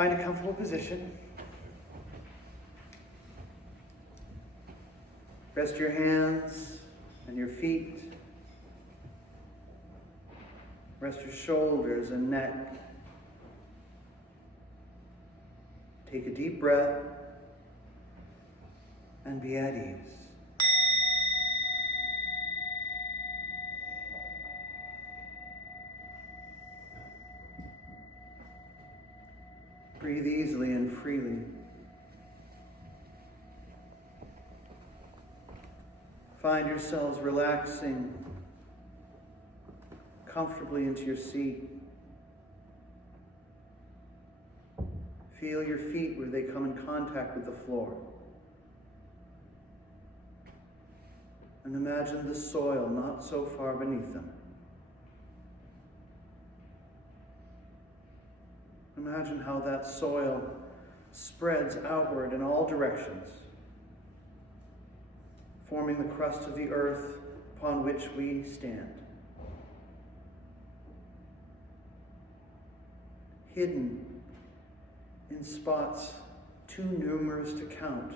Find a comfortable position. Rest your hands and your feet. Rest your shoulders and neck. Take a deep breath and be at ease. Breathe easily and freely. Find yourselves relaxing comfortably into your seat. Feel your feet where they come in contact with the floor. And imagine the soil not so far beneath them. Imagine how that soil spreads outward in all directions, forming the crust of the earth upon which we stand. Hidden in spots too numerous to count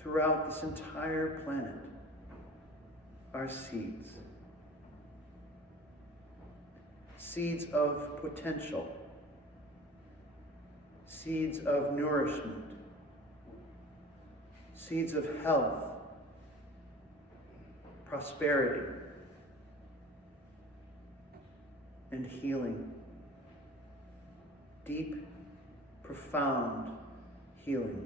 throughout this entire planet are seeds. Seeds of potential. Seeds of nourishment. Seeds of health, prosperity, and healing. Deep, profound healing.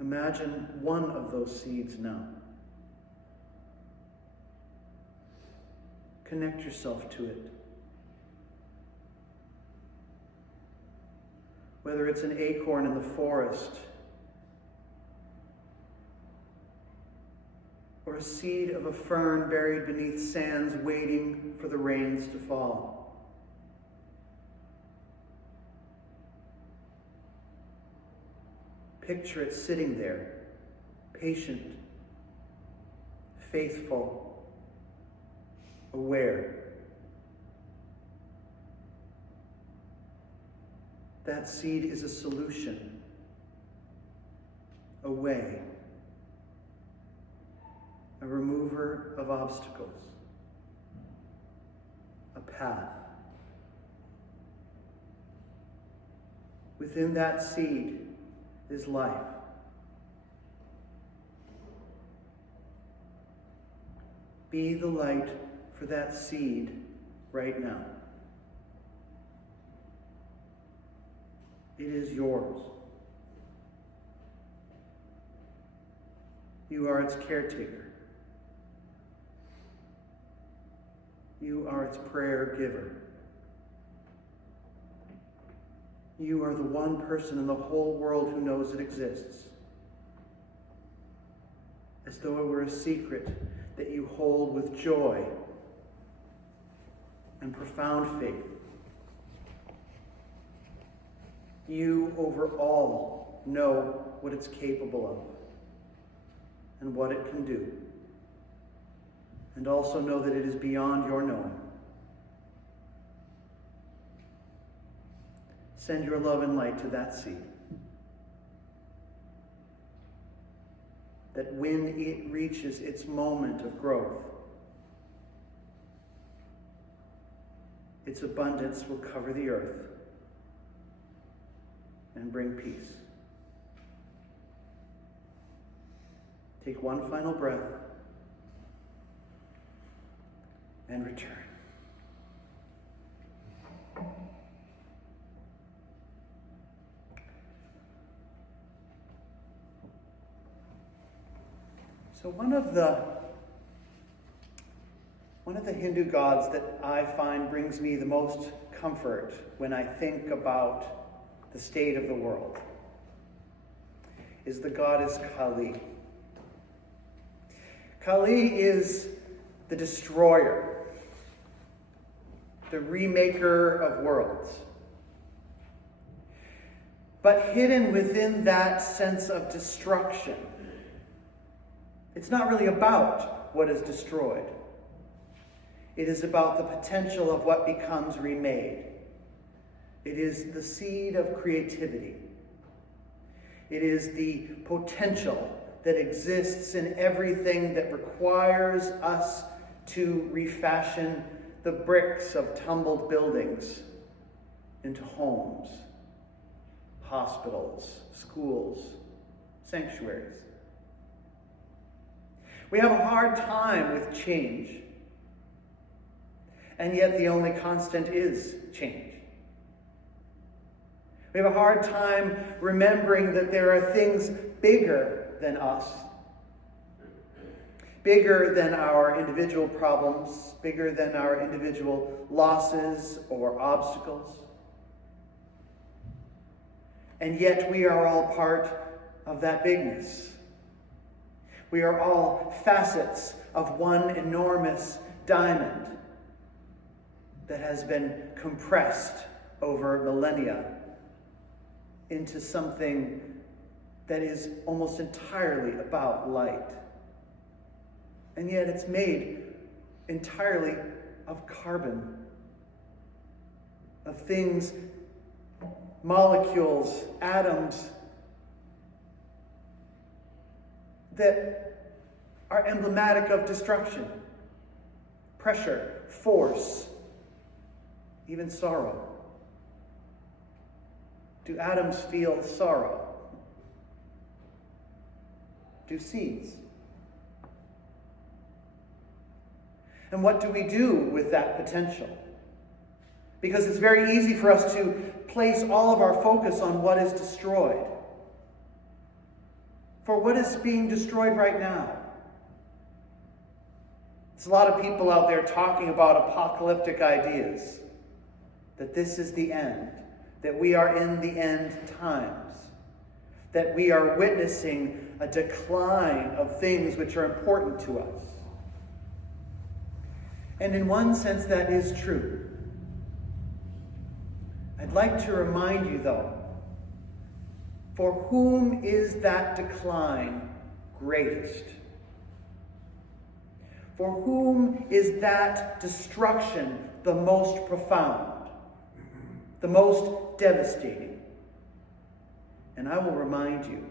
Imagine one of those seeds now. Connect yourself to it. Whether it's an acorn in the forest, or a seed of a fern buried beneath sands waiting for the rains to fall. Picture it sitting there, patient, faithful, aware. That seed is a solution, a way, a remover of obstacles, a path. Within that seed is life. Be the light for that seed right now. It is yours. You are its caretaker. You are its prayer giver. You are the one person in the whole world who knows it exists, as though it were a secret that you hold with joy and profound faith. You, over all, know what it's capable of and what it can do, and also know that it is beyond your knowing. Send your love and light to that seed, that when it reaches its moment of growth, its abundance will cover the earth and bring peace. Take one final breath and return. So one of the Hindu gods that I find brings me the most comfort when I think about the state of the world is the goddess Kali. Kali is the destroyer, the remaker of worlds. But hidden within that sense of destruction, it's not really about what is destroyed. It is about the potential of what becomes remade. It is the seed of creativity. It is the potential that exists in everything that requires us to refashion the bricks of tumbled buildings into homes, hospitals, schools, sanctuaries. We have a hard time with change, and yet the only constant is change. We have a hard time remembering that there are things bigger than us, bigger than our individual problems, bigger than our individual losses or obstacles. And yet we are all part of that bigness. We are all facets of one enormous diamond that has been compressed over millennia into something that is almost entirely about light. And yet it's made entirely of carbon, of things, molecules, atoms, that are emblematic of destruction, pressure, force, even sorrow. Do atoms feel sorrow? Do seeds? And what do we do with that potential? Because it's very easy for us to place all of our focus on what is destroyed. For what is being destroyed right now? There's a lot of people out there talking about apocalyptic ideas, that this is the end, that we are in the end times, that we are witnessing a decline of things which are important to us. And in one sense, that is true. I'd like to remind you, though, for whom is that decline greatest? For whom is that destruction the most profound, the most devastating? And I will remind you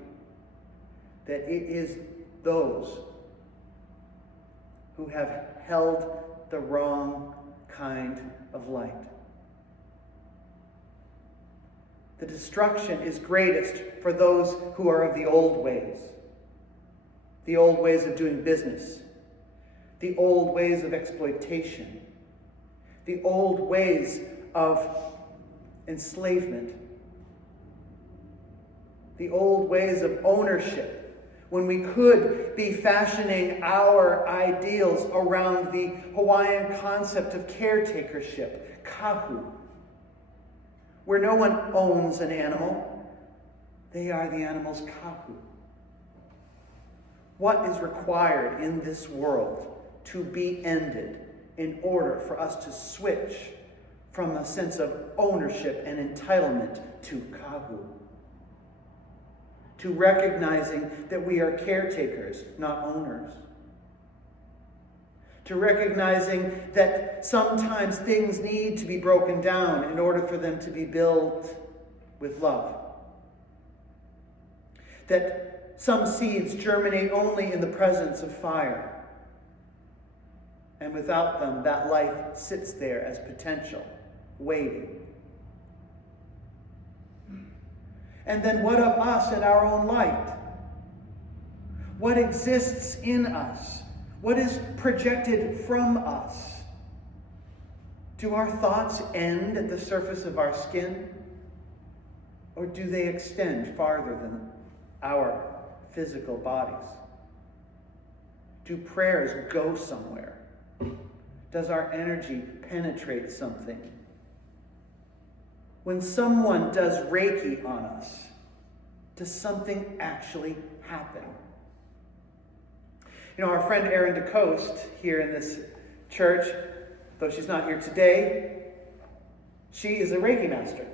that it is those who have held the wrong kind of light. The destruction is greatest for those who are of the old ways of doing business, the old ways of exploitation, the old ways of enslavement, the old ways of ownership, when we could be fashioning our ideals around the Hawaiian concept of caretakership, kahu, where no one owns an animal, they are the animal's kahu. What is required in this world to be ended in order for us to switch from a sense of ownership and entitlement to kahu? To recognizing that we are caretakers, not owners. To recognizing that sometimes things need to be broken down in order for them to be built with love. That some seeds germinate only in the presence of fire. And without them, that life sits there as potential, waiting. And then what of us and our own light? What exists in us? What is projected from us? Do our thoughts end at the surface of our skin? Or do they extend farther than our physical bodies? Do prayers go somewhere? Does our energy penetrate something? When someone does Reiki on us, does something actually happen? You know, our friend Erin DeCoste here in this church, though she's not here today, she is a Reiki master.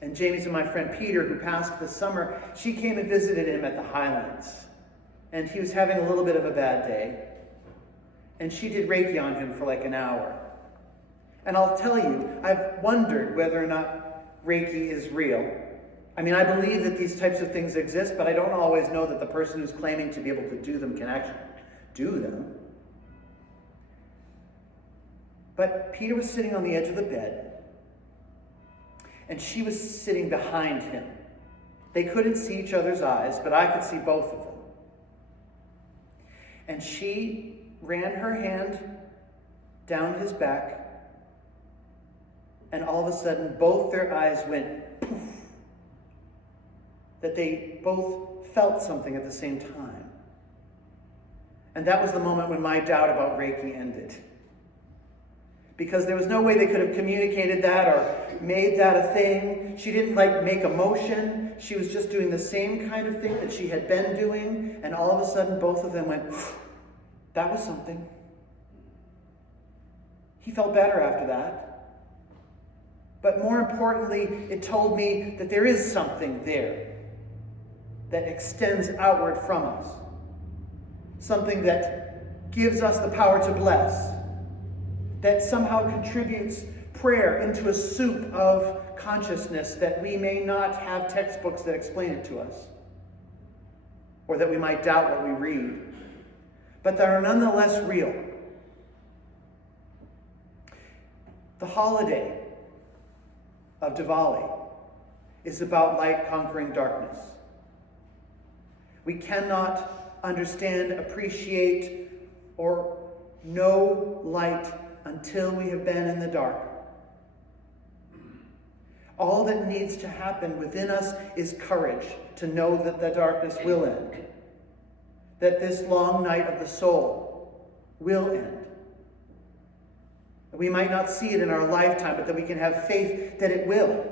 And Jamie's and my friend Peter, who passed this summer, she came and visited him at the Highlands. And he was having a little bit of a bad day. And she did Reiki on him for like an hour. And I'll tell you, I've wondered whether or not Reiki is real. I mean, I believe that these types of things exist, but I don't always know that the person who's claiming to be able to do them can actually do them. But Peter was sitting on the edge of the bed, and she was sitting behind him. They couldn't see each other's eyes, but I could see both of them. And she ran her hand down his back, and all of a sudden, both their eyes went poof. That they both felt something at the same time. And that was the moment when my doubt about Reiki ended. Because there was no way they could have communicated that or made that a thing. She didn't make a motion. She was just doing the same kind of thing that she had been doing. And all of a sudden, both of them went, that was something. He felt better after that. But more importantly, it told me that there is something there that extends outward from us. Something that gives us the power to bless. That somehow contributes prayer into a soup of consciousness that we may not have textbooks that explain it to us. Or that we might doubt what we read. But that are nonetheless real. The holiday of Diwali is about light conquering darkness. We cannot understand, appreciate, or know light until we have been in the dark. All that needs to happen within us is courage to know that the darkness will end. That this long night of the soul will end. That we might not see it in our lifetime, but that we can have faith that it will.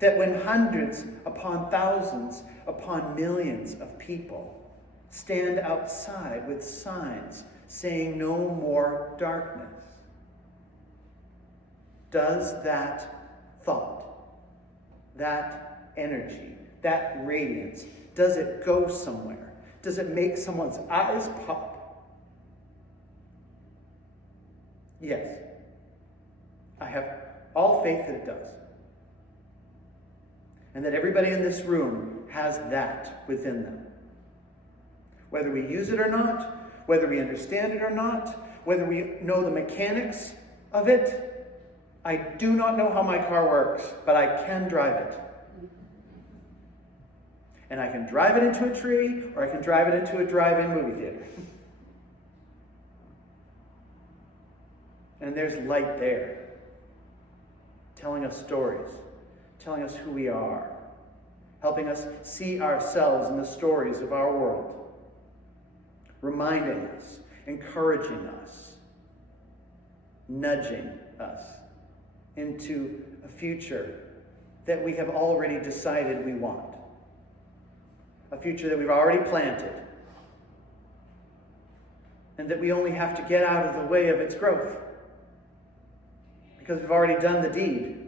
That when hundreds upon thousands upon millions of people stand outside with signs saying no more darkness, does that thought, that energy, that radiance, does it go somewhere? Does it make someone's eyes pop? Yes. I have all faith that it does. And that everybody in this room has that within them. Whether we use it or not, whether we understand it or not, whether we know the mechanics of it, I do not know how my car works, but I can drive it. And I can drive it into a tree, or I can drive it into a drive-in movie theater. And there's light there, telling us stories, telling us who we are, helping us see ourselves in the stories of our world, reminding us, encouraging us, nudging us into a future that we have already decided we want, a future that we've already planted, and that we only have to get out of the way of its growth, because we've already done the deed.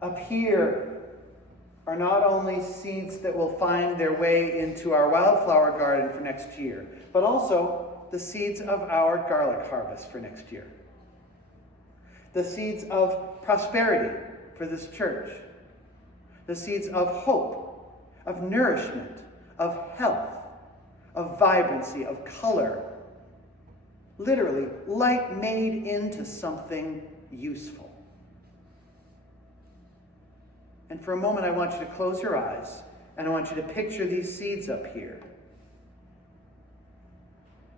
Up here are not only seeds that will find their way into our wildflower garden for next year, but also the seeds of our garlic harvest for next year. The seeds of prosperity for this church. The seeds of hope, of nourishment, of health, of vibrancy, of color. Literally, light made into something useful. And for a moment, I want you to close your eyes, and I want you to picture these seeds up here.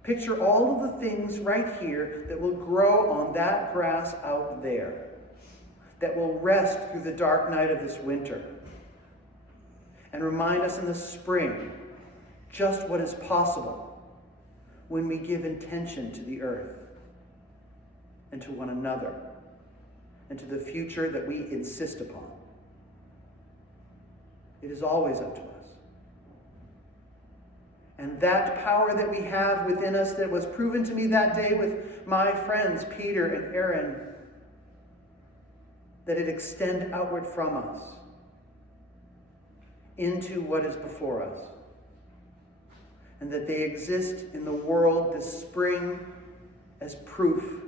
Picture all of the things right here that will grow on that grass out there, that will rest through the dark night of this winter, and remind us in the spring just what is possible when we give intention to the earth and to one another and to the future that we insist upon. It is always up to us. And that power that we have within us that was proven to me that day with my friends Peter and Aaron, that it extend outward from us into what is before us. and that they exist in the world this spring as proof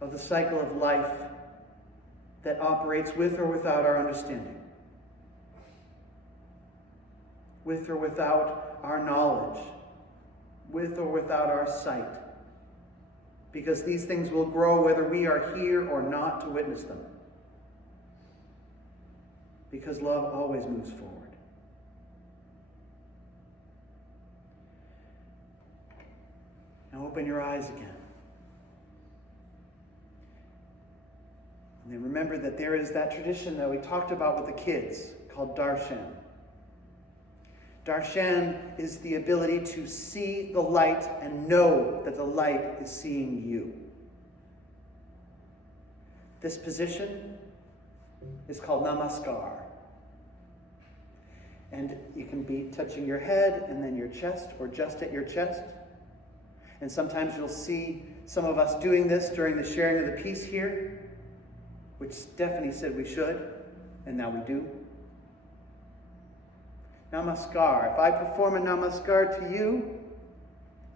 of the cycle of life that operates with or without our understanding, with or without our knowledge, with or without our sight, because these things will grow whether we are here or not to witness them, because love always moves forward. Now open your eyes again. And then remember that there is that tradition that we talked about with the kids called Darshan. Darshan is the ability to see the light and know that the light is seeing you. This position is called namaskar. And you can be touching your head and then your chest, or just at your chest. And sometimes you'll see some of us doing this during the sharing of the peace here, which Stephanie said we should, and now we do. Namaskar. If I perform a namaskar to you,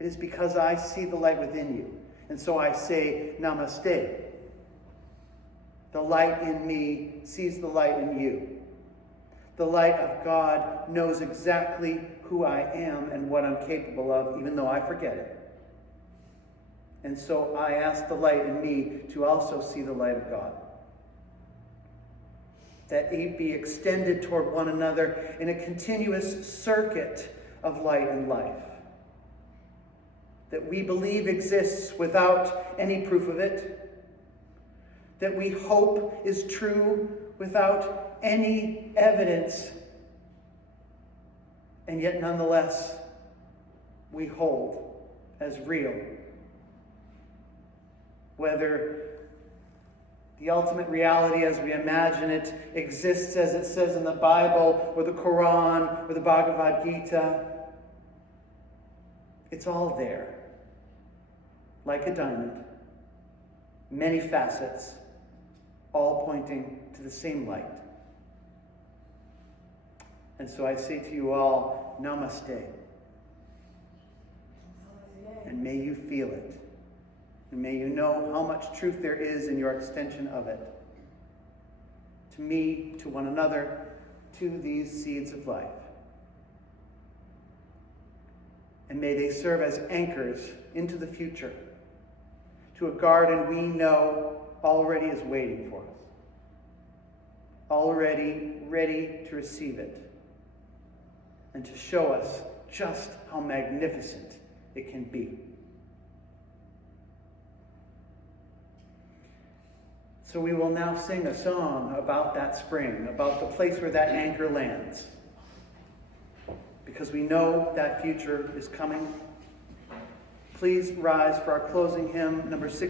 it is because I see the light within you. And so I say namaste. The light in me sees the light in you. The light of God knows exactly who I am and what I'm capable of, even though I forget it. And so I ask the light in me to also see the light of God. That it be extended toward one another in a continuous circuit of light and life. That we believe exists without any proof of it. That we hope is true without any evidence. And yet nonetheless, we hold as real. Whether the ultimate reality as we imagine it exists as it says in the Bible, or the Quran, or the Bhagavad Gita, it's all there. Like a diamond, many facets, all pointing to the same light. And so I say to you all, namaste. And may you feel it. And may you know how much truth there is in your extension of it. To me, to one another, to these seeds of life. And may they serve as anchors into the future, to a garden we know already is waiting for us, already ready to receive it, and to show us just how magnificent it can be. So we will now sing a song about that spring, about the place where that anchor lands. Because we know that future is coming. Please rise for our closing hymn, number 6.